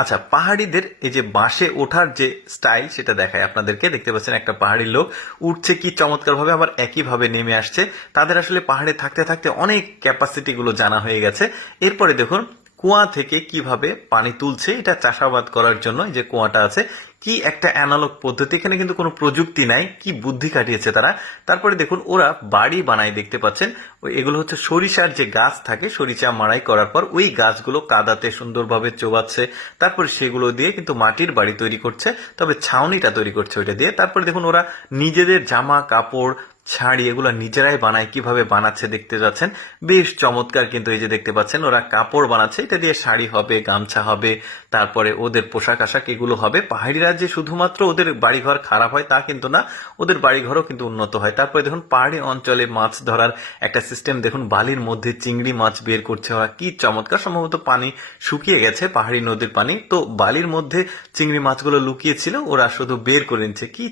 আচ্ছা, পাহাড়িদের এই যে বাসে ওঠার যে স্টাইল সেটা দেখায় আপনাদেরকে। দেখতে পাচ্ছেন একটা পাহাড়ির লোক উঠছে কি চমৎকার ভাবে, আবার একই ভাবে নেমে আসছে। তাদের আসলে পাহাড়ে থাকতে থাকতে অনেক ক্যাপাসিটি গুলো জানা হয়ে গেছে। এরপরে দেখুন কুয়া থেকে কিভাবে পানি তুলছে, এটা চাষাবাদ করার জন্য। এই যে কুয়াটা আছে, কি একটা অ্যানালগ পদ্ধতি, এখানে কিন্তু কোনো প্রযুক্তি নাই, কি বুদ্ধি খাটিয়েছে তারা। তারপরে দেখুন ওরা বাড়ি বানায়, দেখতে পাচ্ছেন এগুলো হচ্ছে সরিষার যে গাছ থাকে, সরিষা মাড়াই করার পর ওই গাছগুলো কাদাতে সুন্দরভাবে চোবাচ্ছে, তারপর সেগুলো দিয়ে কিন্তু মাটির বাড়ি তৈরি করছে, তবে ছাউনিটা তৈরি করছে ওইটা দিয়ে। তারপরে দেখুন ওরা নিজেদের জামা কাপড় শাড়ি এগুলো নিজেরাই বানায়, কিভাবে বানাচ্ছে দেখতে যাচ্ছেন, বেশ চমৎকার। কিন্তু এই যে দেখতে পাচ্ছেন ওরা কাপড় বানাচ্ছে, এটা দিয়ে শাড়ি হবে, গামছা হবে, তারপরে ওদের পোশাক আশাক এগুলো হবে। পাহাড়িরা যে শুধুমাত্র ওদের বাড়িঘর খারাপ হয় তা কিন্তু না, ওদের বাড়িঘরও কিন্তু উন্নত হয়। তারপরে দেখুন পাহাড়ি অঞ্চলে মাছ ধরার একটা সিস্টেম, দেখুন বালির মধ্যে চিংড়ি মাছ বের করছে ওরা, কি চমৎকার। সম্ভবত পানি শুকিয়ে গেছে, পাহাড়ি নদীর পানি, তো বালির মধ্যে চিংড়ি মাছগুলো লুকিয়ে ছিল, ওরা শুধু বের করে নিচ্ছে, কি